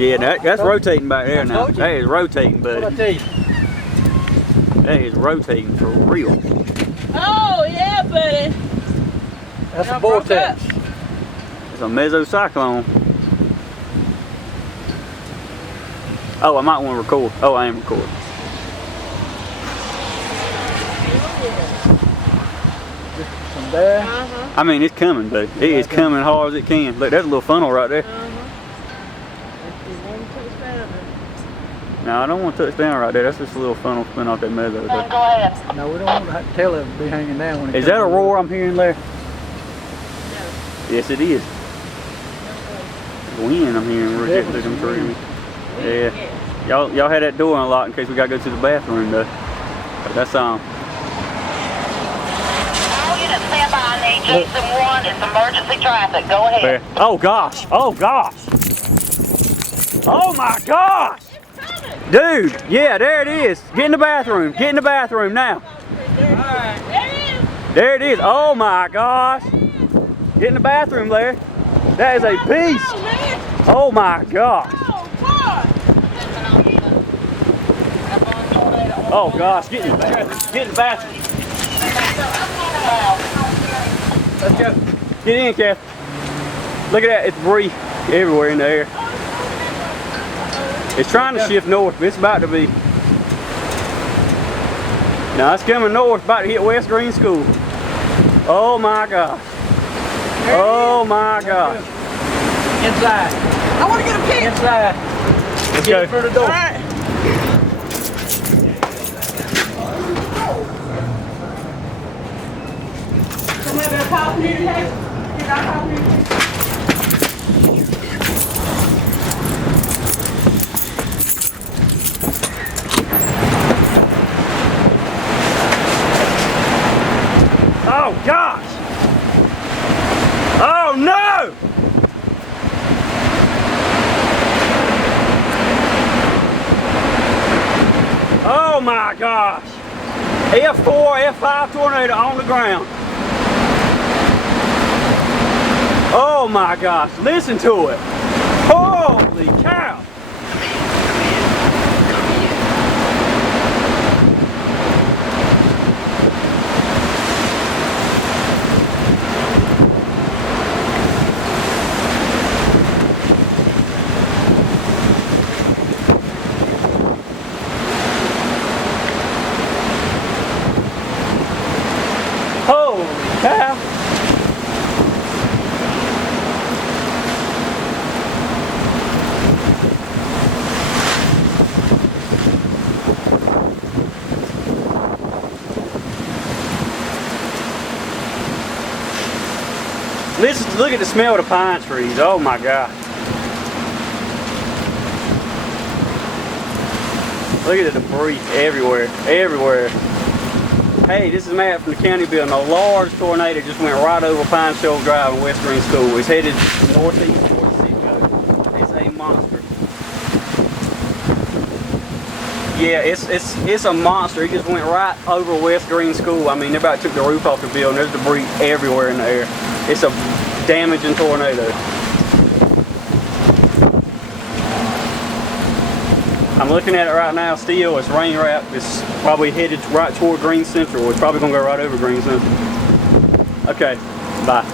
Yeah, that's rotating back there now. That is rotating, buddy. What I tell you? That is rotating for real. Oh, yeah, buddy. That's a vortex. It's a mesocyclone. Oh, I might want to record. Oh, I am recording. From there. I mean, it's coming, buddy. It is coming hard as it can. Look, there's a little funnel right there. No, I don't want to touch down right there. That's just a little funnel spin off that meadow. Go ahead. No, we don't want to tell it to be hanging down. When Is that a roar I'm hearing there? No. Yes, it is. The wind I'm hearing rejecting through them trees. Yeah. Y'all had that door unlocked in case we got to go to the bathroom, though. But that's All units stand by. I need Jason 1. It's emergency traffic. Go ahead. there. Oh, gosh. Oh, gosh. Oh, my gosh. Dude, yeah, there it is. Get in the bathroom. Get in the bathroom now. There it is. Oh my gosh. Get in the bathroom, Larry. That is a beast. Oh my gosh. Oh gosh, get in the bathroom. Get in the bathroom. Let's go. Get in, Kath. Look at that, it's debris everywhere in the air. It's trying to shift north, but it's about to be. Now it's coming north, about to hit West Green School. Oh my gosh. Oh my gosh. Inside. I want to get a pic. Inside. Let's Get go. it for the door. All right. Somebody better call for me today. Can I call for me today? Oh gosh! Oh no! Oh my gosh! F4, F5 tornado on the ground. Oh my gosh, listen to it. Holy cow! Holy cow! Listen, look at the smell of the pine trees. Oh my God. Look at the debris everywhere, everywhere. Hey, this is Matt from the county building. A large tornado just went right over Pine Shoal Drive in West Green School. It's headed northeast towards Citgo. It's a monster. Yeah, it's a monster. It just went right over West Green School. I mean, they about took the roof off the building. There's debris everywhere in the air. It's a damaging tornado. I'm looking at it right now still. It's rain wrapped. It's probably headed right toward Green Central. It's probably going to go right over Green Central. Okay, bye.